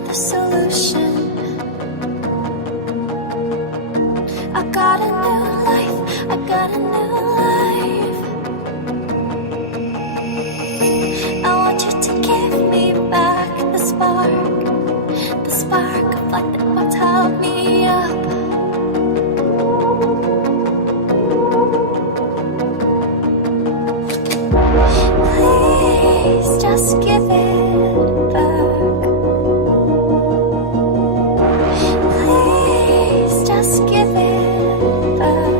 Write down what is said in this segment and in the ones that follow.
never the solution. I got a new life, I got a new life. I want you to give me back the spark of light that once held me up. Please just give it back. Please just give it back.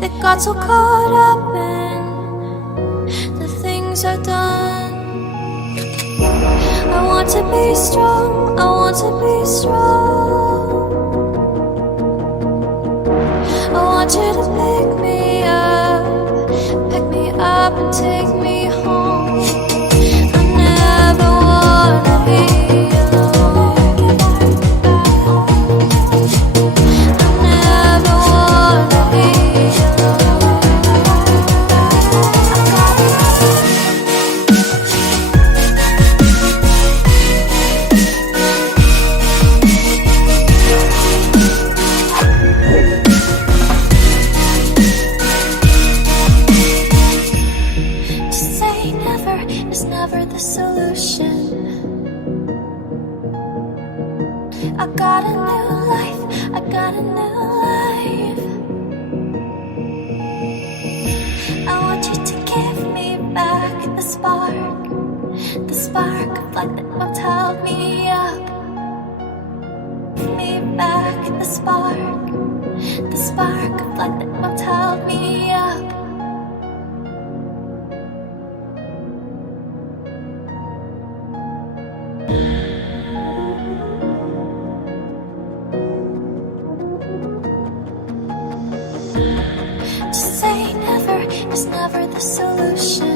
That got so caught up in the things I've done. I want to be strong, I want to be strong. I want you to pick me up and take me home. I never wanna be alone. I never wanna be is never the solution. I got a new life, I got a new life. I want you to give me back the spark of light that once held me up. Give me back the spark of light that once held me up. To say never is never the solution.